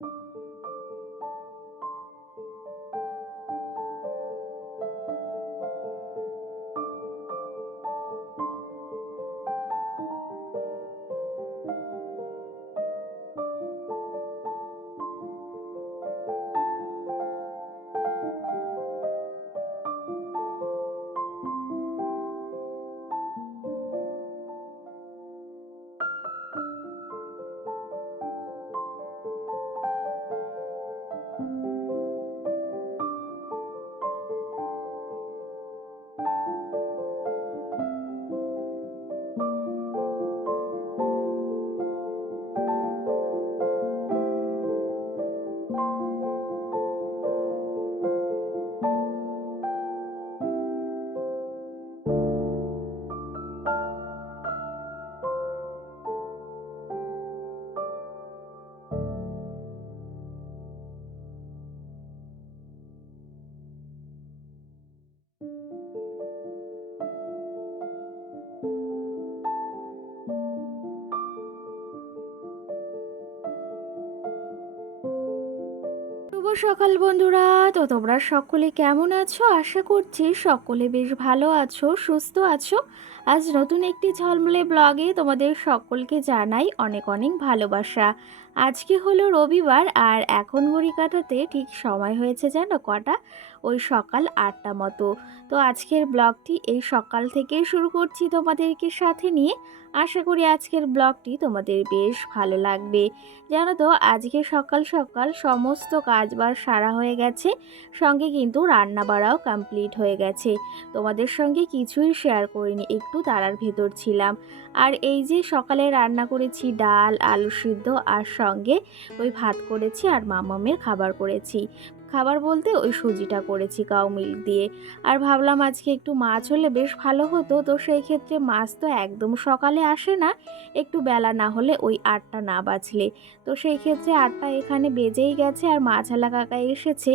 you সকাল বন্ধুরা। তো তোমরা সকলে কেমন আছো? আশা করছি সকলে বেশ ভালো আছো, সুস্থ আছো। আজ নতুন একটি ঝলমলে ব্লগে তোমাদের সকলকে জানাই অনেক অনেক ভালোবাসা। আজকে হলো রবিবার আর এখন ঘড়ি কাটাতে ঠিক সময় হয়েছে জানো কটা? ওই সকাল আটটা মতো। তো আজকের ব্লগটি এই সকাল থেকেই শুরু করছি তোমাদেরকে সাথে নিয়ে। আশা করি আজকের ব্লগটি তোমাদের বেশ ভালো লাগবে। জানো তো, আজকে সকাল সকাল সমস্ত কাজবার সারা হয়ে গেছে, সঙ্গে কিন্তু রান্না বাড়াও কমপ্লিট হয়ে গেছে। তোমাদের সঙ্গে কিছুই শেয়ার করিনি, একটু তারার ভেতর ছিলাম। আর এই যে সকালে রান্না করেছি, ডাল, আলু সিদ্ধ, আর সঙ্গে ওই ভাত করেছি, আর মামামের খাবার করেছি। খাবার বলতে ওই সুজিটা করেছি, কাউ মিল্ক দিয়ে। আর ভাবলাম আজকে একটু মাছ হলে বেশ ভালো হতো, তো সেই ক্ষেত্রে মাছ তো একদম সকালে আসে না, একটু বেলা না হলে ওই আটটা না বাজলে। তো সেই ক্ষেত্রে আটটা এখানে বেজেই গেছে আর মাছালা কাকা এসেছে।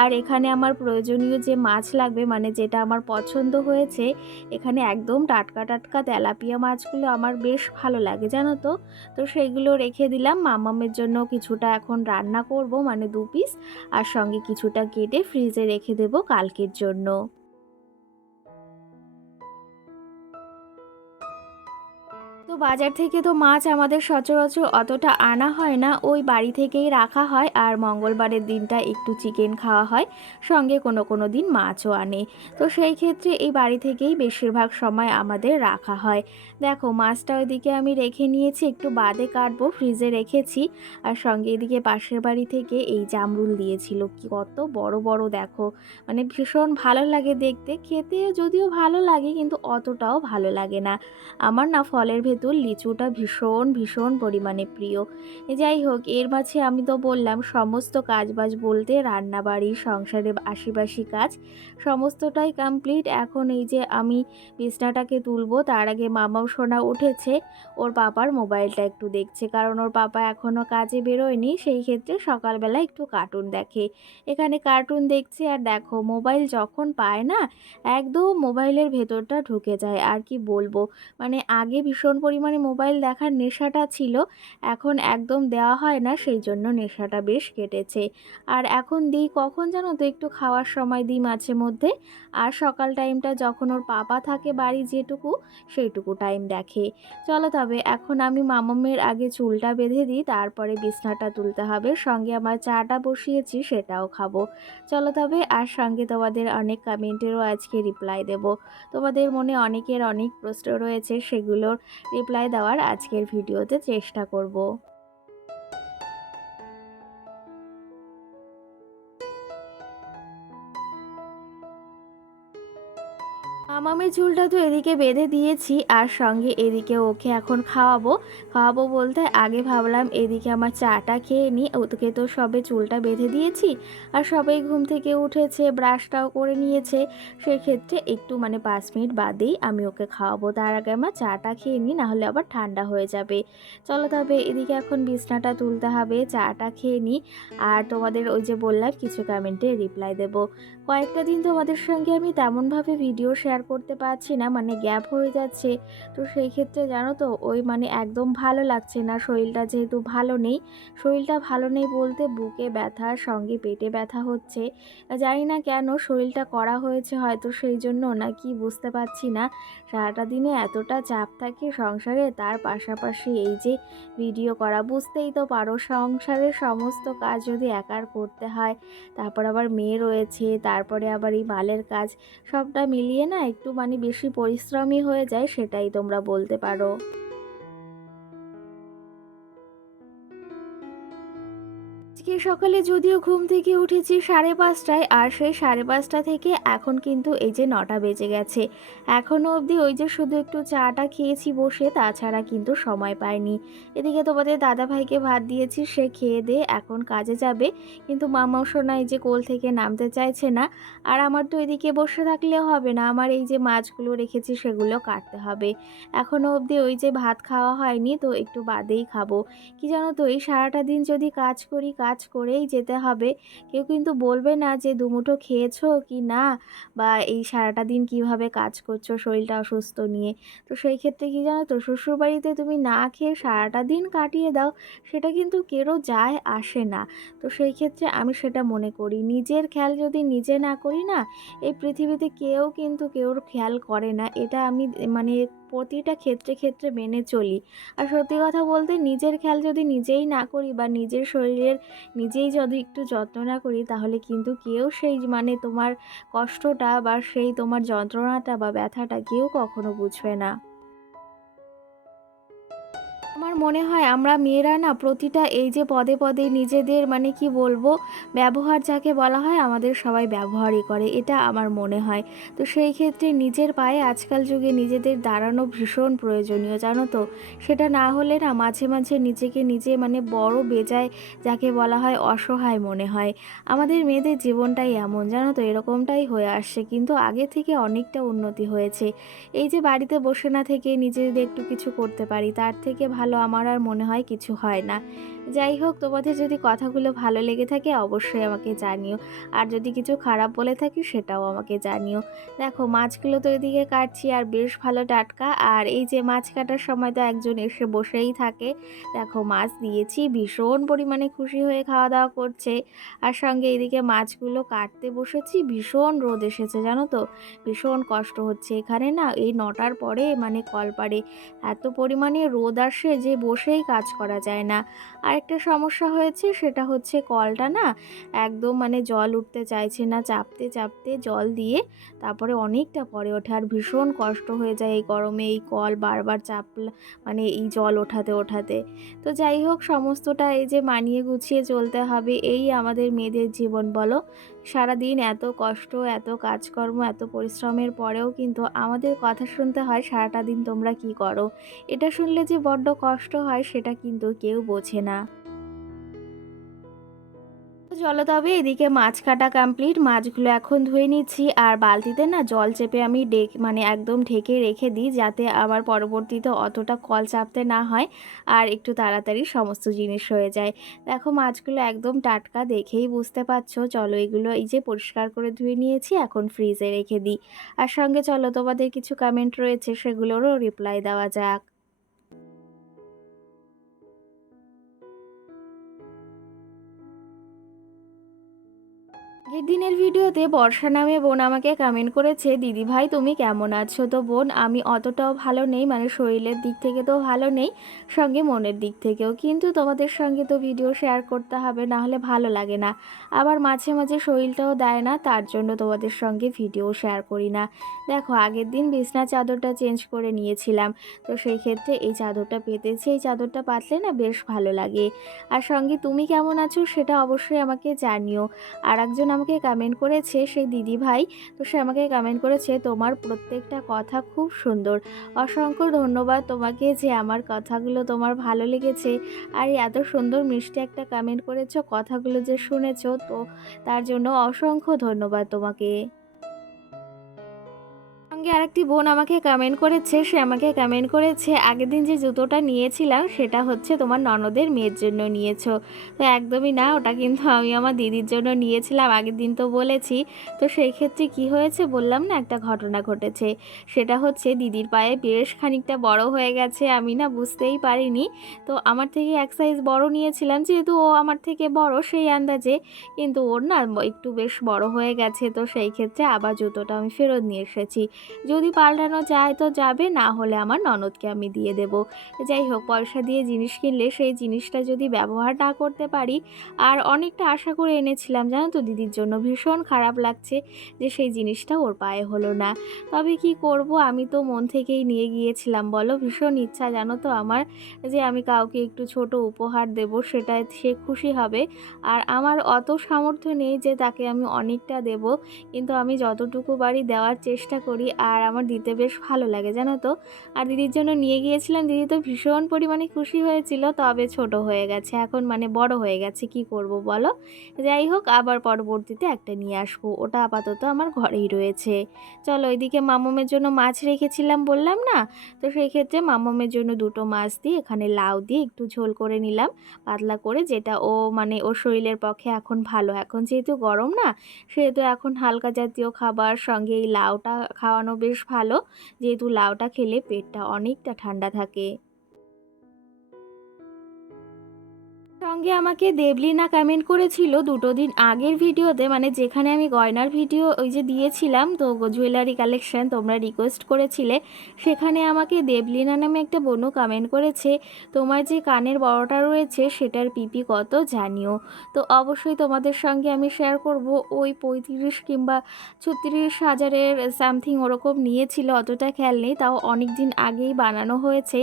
আর এখানে আমার প্রয়োজনীয় যে মাছ লাগবে মানে যেটা আমার পছন্দ হয়েছে, এখানে একদম টাটকা টাটকা তেলাপিয়া মাছগুলো আমার বেশ ভালো লাগে, জানো তো? তো সেইগুলো রেখে দিলাম। মামামের জন্য কিছুটা এখন রান্না করব মানে দু পিস। আর সঙ্গে কিছুটা কেটে ফ্রিজে রেখে দেব কালকের জন্য। বাজার থেকে তো মাছ আমাদের সচরাচর অতটা আনা হয় না। ওই বাড়ি থেকেই রাখা হয় আর মঙ্গলবারের দিনটা একটু চিকেন খাওয়া হয়। সঙ্গে কোনো কোনো দিন মাছও আনে। তো সেই ক্ষেত্রে এই বাড়ি থেকেই বেশিরভাগ সময় আমাদের রাখা হয়। দেখো, মাছটা ওইদিকে আমি রেখে নিয়েছি, একটু বাদে কাটবো, ফ্রিজে রেখেছি। আর সঙ্গে এদিকে পাশের বাড়ি থেকে এই জামরুল দিয়েছিল। কত বড় বড়, দেখো। মানে ভীষণ ভালো লাগে দেখতে। খেতে যদিও ভালো লাগে, কিন্তু অতটাও ভালো লাগে না। আমার না ফলের ভেতর লিচুটা ভীষণ ভীষণ পরিমাণে প্রিয়। যাই হোক, এর মাঝে আমি তো বললাম, সমস্ত কাজবাজ বলতে রান্নাবাড়ি সংসারে আশিবাসি কাজ, সমস্তটাই কমপ্লিট এখন এই যে আমি বিছনাটাকে তুলবো, তার আগে মামাও সোনা উঠেছে, ওর পাপার মোবাইলটা একটু দেখছে, কারণ ওর পাপা এখনও কাজে বেরোয়নি, সেই ক্ষেত্রে সকালবেলা একটু কার্টুন দেখে। এখানে কার্টুন দেখছে, আর দেখো, মোবাইল যখন পায় না, একদম মোবাইলের ভেতরটা ঢুকে যায়, আর কি বলব? মানে আগে ভীষণ পরিমাণে মোবাইল দেখার নেশাটা ছিল, এখন একদম দেওয়া হয় না, সেই জন্য নেশাটা বেশ কেটেছে। আর এখন দিই কখন জানো তো একটু খাওয়ার সময় দিই মাঝে মধ্যে। আর সকাল টাইমটা যখন ওর পাপা থাকে বাড়ি যেটুকু, সেইটুকু টাইম দেখে। চলো তবে, এখন আমি মামামের আগে চুলটা বেঁধে দিই, তারপরে বিছনাটা তুলতে হবে। সঙ্গে আমার চাটা বসিয়েছি, সেটাও খাব। চলো তবে, আর সঙ্গে তোমাদের অনেক কমেন্টেরও আজকে রিপ্লাই দেব। তোমাদের মনে অনেকের অনেক প্রশ্ন রয়েছে, সেগুলোর রিপ্লাই দেওয়ার আজকের ভিডিওতে চেষ্টা করব। মামামের চুলটা তো এদিকে বেঁধে দিয়েছি আর সঙ্গে এদিকে ওকে এখন খাওয়াবো। খাওয়াবো বলতে আগে ভাবলাম এদিকে আমার চাটা খেয়ে নিই ওকে তো সবে চুলটা বেঁধে দিয়েছি আর সবাই ঘুম থেকে উঠেছে, ব্রাশটাও করে নিয়েছে। সেক্ষেত্রে একটু মানে পাঁচ মিনিট বাদেই আমি ওকে খাওয়াবো। তার আগে আমার চাটা খেয়ে নিই নাহলে আবার ঠান্ডা হয়ে যাবে। চলো তবে এদিকে এখন বিছনাটা তুলতে হবে, চাটা খেয়ে নিই আর তোমাদের ওই যে বললাম, কিছু কমেন্টে রিপ্লাই দেব। কয়েকটা দিন তোমাদের সঙ্গে আমি তেমনভাবে ভিডিও শেয়ার করতে পারছি না মানে গ্যাপ হয়ে যাচ্ছে। তো সেই ক্ষেত্রে জানো তো, ওই মানে একদম ভালো লাগছে না, শরীরটা যেহেতু ভালো নেই। শরীরটা ভালো নেই বলতে বুকে ব্যথা, সঙ্গে পেটে ব্যথা হচ্ছে। জানি না কেন শরীরটা করা হয়েছে হয়তো সেই জন্য না কি বুঝতে পারছি না। সারাটা দিনে এতটা চাপ থাকে সংসারে, তার পাশাপাশি এই যে ভিডিও করা, বুঝতেই তো পারো সংসারের সমস্ত কাজ যদি একার করতে হয়, তারপর আবার মেয়ে রয়েছে, তারপরে আবার এই মালের কাজ, সবটা মিলিয়ে না একটু মানে বেশি পরিশ্রমী হয়ে যায় সেটাই তোমরা বলতে পারো। সকালে যদিও ঘুম থেকে উঠেছি সাড়ে পাঁচটায়, আর সেই সাড়ে পাঁচটা থেকে এখন কিন্তু এই যে নটা বেজে গেছে। এখনও অবধি ওই যে শুধু একটু চাটা খেয়েছি বসে, তাছাড়া কিন্তু সময় পাইনি। এদিকে তোমাদের দাদা ভাইকে ভাত দিয়েছি, সে খেয়ে দিয়ে এখন কাজে যাবে। কিন্তু মামাও সোনা এই যে কোল থেকে নামতে চাইছে না। আর আমার তো এদিকে বসে থাকলেও হবে না, আমার এই যে মাছগুলো রেখেছি সেগুলো কাটতে হবে। এখনও অবধি ওই যে ভাত খাওয়া হয়নি, তো একটু বাদেই খাব। কি জানো তো, এই সারাটা দিন যদি কাজ করি, কাজ করেই যেতে হবে। কেউ কিন্তু বলবে না যে, দুমুঠো খেয়েছো কি না? বা এই সারাটা দিন কীভাবে কাজ করছ শরীরটা অসুস্থ নিয়ে? তো সেই ক্ষেত্রে কি জানো তো, শ্বশুরবাড়িতে তুমি না খেয়ে সারাটা দিন কাটিয়ে দাও, সেটা কিন্তু কেরও যায় আসে না। তো সেই ক্ষেত্রে আমি সেটা মনে করি। নিজের খেয়াল যদি নিজে না করি না, এই পৃথিবীতে কেউ কিন্তু কেউর খেয়াল করে না। এটা আমি মানে প্রতিটা ক্ষেত্রে ক্ষেত্রে মেনে চলি। আর সত্যি কথা বলতে নিজের খেয়াল যদি নিজেই না করি বা নিজের শরীরের নিজেই যদি একটু যত্ন না করি, তাহলে কিন্তু কেউ সেই মানে তোমার কষ্টটা বা সেই তোমার যন্ত্রণাটা বা ব্যথাটা কেউ কখনো বুঝবে না। আমার মনে হয় আমরা মেয়েরা না প্রতিটা এই যে পদে পদে নিজেদের মানে কি বলব, ব্যবহার যাকে বলা হয় আমাদের সবাই ব্যবহারই করে, এটা আমার মনে হয়। তো সেই ক্ষেত্রে নিজের পায়ে আজকাল যুগে নিজেদের দাঁড়ানো ভীষণ প্রয়োজনীয়, জানো তো? সেটা না হলে না মাঝে মাঝে নিজেকে নিজে মানে বড় বেজায় যাকে বলা হয় অসহায় মনে হয়। আমাদের মেয়েদের জীবনটাই এমন, জানো তো? এরকমটাই হয়ে আসছে, কিন্তু আগে থেকে অনেকটা উন্নতি হয়েছে। এই যে বাড়িতে বসে না থেকে নিজেদের একটু কিছু করতে পারি, তার থেকে ভালো আমার আর মনে হয় কিছু হয় না। যাই হোক, তোমাদের যদি কথাগুলো ভালো লেগে থাকে অবশ্যই আমাকে জানিও। আর যদি কিছু খারাপ বলে থাকি সেটাও আমাকে জানিও। দেখো, মাছগুলো তো এদিকে কাটছি আর বেশ ভালো টাটকা। আর এই যে মাছ কাটার সময় তো একজন এসে বসেই থাকে। দেখো, মাছ দিয়েছি, ভীষণ পরিমাণে খুশি হয়ে খাওয়া দাওয়া করছে। আর সঙ্গে এদিকে মাছগুলো কাটতে বসেছি, ভীষণ রোদ এসেছে, জানো তো? ভীষণ কষ্ট হচ্ছে এখানে না, এই নটার পরে মানে কলপাড়ে। এত পরিমাণে রোদ আসে যে বসেই কাজ করা যায় না। আরেকটা সমস্যা হয়েছে, সেটা হচ্ছে কলটা না একদম মানে জল উঠতে চাইছে না, চাপতে চাপতে জল দিয়ে তারপরে অনেকটা পরে ওঠে। আর ভীষণ কষ্ট হয়ে যায় এই গরমে এই কল বারবার চাপ মানে এই জল ওঠাতে ওঠাতে। তো যাই হোক, সমস্তটা এই যে মানিয়ে গুছিয়ে চলতে হবে, এই আমাদের মেয়েদের জীবন বলো। সারাদিন এত কষ্ট, এত কাজকর্ম, এত পরিশ্রমের পরেও কিন্তু আমাদের কথা শুনতে হয়, সারাটা দিন তোমরা কি করো? এটা শুনলে যে বড্ড কষ্ট হয়, সেটা কিন্তু কেউ বোঝে না। চলো তবে এদিকে মাছ কাটা কমপ্লিট মাছগুলো এখন ধুয়ে নিচ্ছি। আর বালতিতে না জল চেপে আমি ডেক মানে একদম ঢেকে রেখে দিই যাতে আবার পরবর্তীতে অতটা কল চাপতে না হয় আর একটু তাড়াতাড়ি সমস্ত জিনিস হয়ে যায়। দেখো মাছগুলো একদম টাটকা দেখেই বুঝতে পারছ। চলো এগুলো এই যে পরিষ্কার করে ধুয়ে নিয়েছি, এখন ফ্রিজে রেখে দিই। আর সঙ্গে চলো তোমাদের কিছু কমেন্ট রয়েছে সেগুলোরও রিপ্লাই দেওয়া যাক। আগের দিনের ভিডিওতে বর্ষা নামে বোন আমাকে কমেন্ট করেছে, দিদি ভাই, তুমি কেমন আছো? তো বোন, আমি অতটাও ভালো নেই মানে শরীরের দিক থেকে তো ভালো নেই, সঙ্গে মনের দিক থেকেও। কিন্তু তোমাদের সঙ্গে তো ভিডিও শেয়ার করতে হবে, না হলে ভালো লাগে না। আবার মাঝে মাঝে শরীরটাও দেয় না, তার জন্য তোমাদের সঙ্গে ভিডিও শেয়ার করি না। দেখো, আগের দিন বিছনা চাদরটা চেঞ্জ করে নিয়েছিলাম। তো সেই ক্ষেত্রে এই চাদরটা পেতেছি, এই চাদরটা পাতলে না বেশ ভালো লাগে। আর সঙ্গে তুমি কেমন আছো, সেটা অবশ্যই আমাকে জানিও। আর একজন আমাকে কমেন্ট করেছে সেই দিদি ভাই তো সে আমাকে কমেন্ট করেছে, তোমার প্রত্যেকটা কথা খুব সুন্দর। অসংখ্য ধন্যবাদ তোমাকে যে আমার কথাগুলো তোমার ভালো লেগেছে। আর এত সুন্দর মিষ্টি একটা কমেন্ট করেছ, কথাগুলো যে শুনেছো, তো তার জন্য অসংখ্য ধন্যবাদ তোমাকে। সঙ্গে আরেকটি বোন আমাকে কমেন্ট করেছে, সে আমাকে কমেন্ট করেছে, আগের দিন যে জুতোটা নিয়েছিলাম, সেটা হচ্ছে তোমার ননদের মেয়ের জন্য নিয়েছো। তো একদমই না, ওটা কিন্তু আমি আমার দিদির জন্য নিয়েছিলাম, আগের দিন তো বলেছি। তো সেই ক্ষেত্রে কি হয়েছে বললাম না, একটা ঘটনা ঘটেছে। সেটা হচ্ছে দিদির পায়ে বেশ খানিকটা বড় হয়ে গেছে, আমি না বুঝতেই পারিনি। তো আমার থেকে এক সাইজ বড় নিয়েছিলাম, যেহেতু ও আমার থেকে বড় সেই আন্দাজে, কিন্তু ওর না একটু বেশ বড় হয়ে গেছে। তো সেই ক্ষেত্রে আবার জুতোটা আমি ফেরত নিয়ে এসেছি। যদি পাল্টানো যায় তো যাবে, না হলে আমার ননদকে আমি দিয়ে দেব। যাই হোক, পয়সা দিয়ে জিনিস কিনলে সেই জিনিসটা যদি ব্যবহার না করতে পারি, আর অনেকটা আশা করে এনেছিলাম, জানো তো, দিদির জন্য ভীষণ খারাপ লাগছে যে সেই জিনিসটা ওর পায়ে হলো না। তবে কি করব, আমি তো মন থেকেই নিয়ে গিয়েছিলাম, বলো, ভীষণ ইচ্ছা, জানো তো আমার, যে আমি কাউকে একটু ছোট উপহার দেব, সেটায় সে খুশি হবে। আর আমার অত সামর্থ্য নেই যে তাকে আমি অনেকটা দেব, কিন্তু আমি যতটুকু বাড়ি দেওয়ার চেষ্টা করি। আর আমার দিতে বেশ ভালো লাগে, জানো তো? আর দিদির জন্য নিয়ে গিয়েছিলাম, দিদি তো ভীষণ পরিমাণে খুশি হয়েছিল, তবে ছোট হয়ে গেছে, এখন মানে বড় হয়ে গেছে, কি করব বলো? যাই হোক, আবার পরবর্তীতে একটা নিয়ে আসব, ওটা আপাতত আমার ঘরেই রয়েছে। চলো, ওইদিকে মামমের জন্য মাছ রেখেছিলাম বললাম না? তো সেই ক্ষেত্রে মামমের জন্য দুটো মাছ দিয়ে এখানে লাউ দিয়ে একটু ঝোল করে নিলাম, পাতলা করে যেটা ও মানে ওর শরীরের পক্ষে এখন ভালো। এখন যেহেতু গরম না, সেহেতু এখন হালকা জাতীয় খাবার সঙ্গে এই লাউটা খাওয়ানো বেশ ভালো। যেহেতু লাউটা খেলে পেটটা অনেকটা ঠান্ডা থাকে। সঙ্গে আমাকে দেবলিনা কমেন্ট করেছিল দুটো দিন আগের ভিডিওতে মানে যেখানে আমি গয়নার ভিডিও ওই যে দিয়েছিলাম, তো জুয়েলারি কালেকশন তোমরা রিকোয়েস্ট করেছিলে, সেখানে আমাকে দেবলিনা নামে একটা বোনও কমেন্ট করেছে, তোমার যে কানের বড়টা রয়েছে সেটার পিপি কত জানিও। তো অবশ্যই তোমাদের সঙ্গে আমি শেয়ার করব, ওই পঁয়ত্রিশ কিংবা ছত্রিশ হাজারের সামথিং ওরকম নিয়েছিল, অতটা খেয়াল নেই, তাও অনেক দিন আগেই বানানো হয়েছে,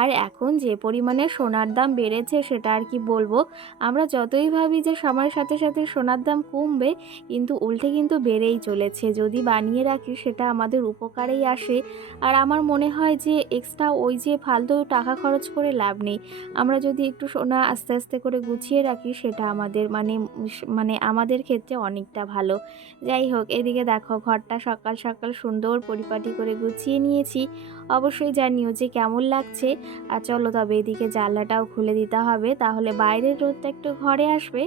আর এখন যে পরিমাণে সোনার দাম বেড়েছে সেটা আর কি বলব, আমরা যতই ভাবি যে সময়ের সাথে সাথে সোনার দাম কমবে, কিন্তু উল্টে কিন্তু বেড়েই চলেছে। যদি বানিয়ে রাখি, সেটা আমাদের উপকারেই আসে। আর আমার মনে হয় যে এক্সট্রা ওই যে ফালতু টাকা খরচ করে লাভ নেই। আমরা যদি একটু সোনা আস্তে আস্তে করে গুছিয়ে রাখি, সেটা আমাদের মানে মানে আমাদের ক্ষেত্রে অনেকটা ভালো। যাই হোক, এদিকে দেখো, ঘরটা সকাল সকাল সুন্দর পরিপাটি করে গুছিয়ে নিয়েছি। অবশ্যই জানিও যে কেমন লাগছে। আর চলো তবে এদিকে জানলাটাও খুলে দিতে হবে, তাহলে বাইরের রোদটা একটু ঘরে আসবে,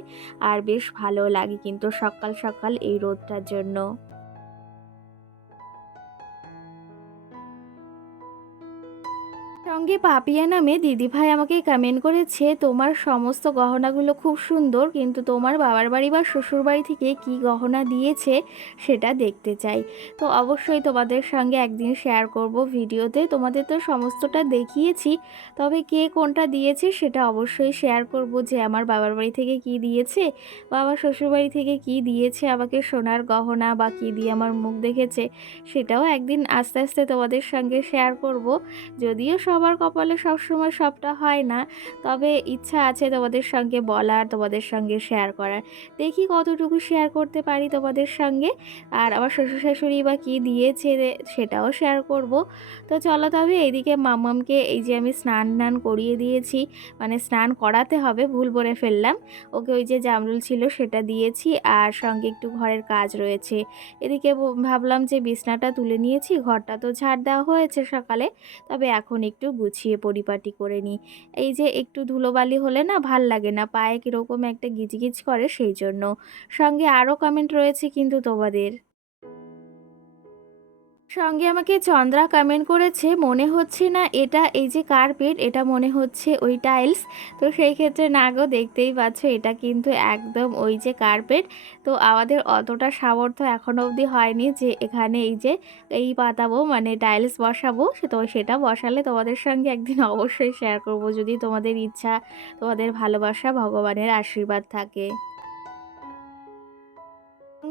আর বেশ ভালো লাগে কিন্তু সকাল সকাল এই রোদটার জন্য। সঙ্গে পাপিয়া নামে দিদিভাই আমাকে কমেন্ট করেছে, তোমার সমস্ত গহনাগুলো খুব সুন্দর, কিন্তু তোমার বাবার বাড়ি বা শ্বশুর বাড়ি থেকে কি গহনা দিয়েছে সেটা দেখতে চাই। তো অবশ্যই তোমাদের সঙ্গে একদিন শেয়ার করব ভিডিওতে, তোমাদের তো সমস্তটা দেখিয়েছি, তবে কে কোনটা দিয়েছে সেটা অবশ্যই শেয়ার করব যে আমার বাবার বাড়ি থেকে কি দিয়েছে বাবা শ্বশুর বাড়ি থেকে কি দিয়েছে, আমাকে সোনার গহনা বা কী দিয়ে আমার মুখ দেখেছে, সেটাও একদিন আস্তে আস্তে তোমাদের সঙ্গে শেয়ার করব। যদিও সবার কপালে সবসময় সবটা হয় না। তবে ইচ্ছা আছে তোমাদের সঙ্গে বলার, তোমাদের সঙ্গে শেয়ার করার। দেখি কতটুকু শেয়ার করতে পারি তোমাদের সঙ্গে। আর আমার শ্বশুর শাশুড়ি বা কী দিয়েছে সেটাও শেয়ার করব। তো চলো তবে এইদিকে মামামকে এই যে আমি স্নান টান করিয়ে দিয়েছি মানে স্নান করাতে হবে, ভুল বলে ফেললাম। ওকে ওই যে জামরুল ছিল সেটা দিয়েছি, আর সঙ্গে একটু ঘরের কাজ রয়েছে। এদিকে ভাবলাম যে বিছনাটা তুলে নিয়েছি, ঘরটা তো ঝাড় দেওয়া হয়েছে সকালে, তবে এখন একটু গুছিয়ে পরিপাটি করে নিই। এই যে একটু ধুলোবালি হলে না ভালো লাগে না, পায়ে কীরকম একটা গিজগিজ করে সেই জন্য সঙ্গে আরও কমেন্ট রয়েছে কিন্তু তোমাদের। সঙ্গে আমাকে চন্দ্রা কমেন্ট করেছে, মনে হচ্ছে না এটা এই যে কার্পেট এটা মনে হচ্ছে ওই টাইলস তো সেই ক্ষেত্রে, না গো, দেখতেই পাচ্ছ, এটা কিন্তু একদম ওই যে কার্পেট তো আমাদের অতটা সামর্থ্য এখনও অবধি হয়নি যে এখানে এই যে এই পাতাবো মানে টাইলস বসাবো। সে তো সেটা বসালে তোমাদের সঙ্গে একদিন অবশ্যই শেয়ার করব, যদি তোমাদের ইচ্ছা, তোমাদের ভালোবাসা ভগবানের আশীর্বাদ থাকে।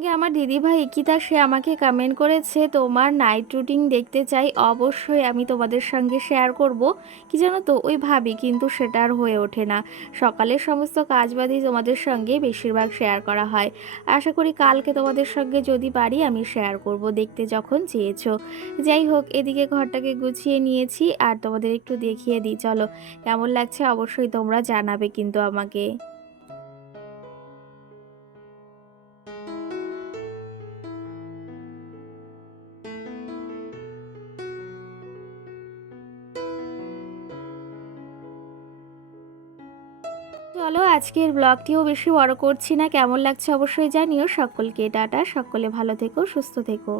সঙ্গে আমার দিদিভাই ইকিতা, সে আমাকে কমেন্ট করেছে, তোমার নাইট রুটিন দেখতে চাই, অবশ্যই আমি তোমাদের সঙ্গে শেয়ার করব। কি জানো তো, ওই ভাবি কিন্তু সেটা আর হয়ে ওঠে না। সকালের সমস্ত কাজবাদি তোমাদের সঙ্গে বেশিরভাগ শেয়ার করা হয়। আশা করি কালকে তোমাদের সঙ্গে যদি পারি, আমি শেয়ার করব দেখতে যখন চেয়েছো। যাই হোক, এদিকে ঘরটাকে গুছিয়ে নিয়েছি, আর তোমাদের একটু দেখিয়ে দিই, চলো। কেমন লাগছে অবশ্যই তোমরা জানাবে কিন্তু আমাকে। আজকের ব্লগটিও বেশি বড় করছি না। কেমন লাগছে অবশ্যই জানিও। সকলকে টাটা। সকলে ভালো থেকো, সুস্থ থেকো।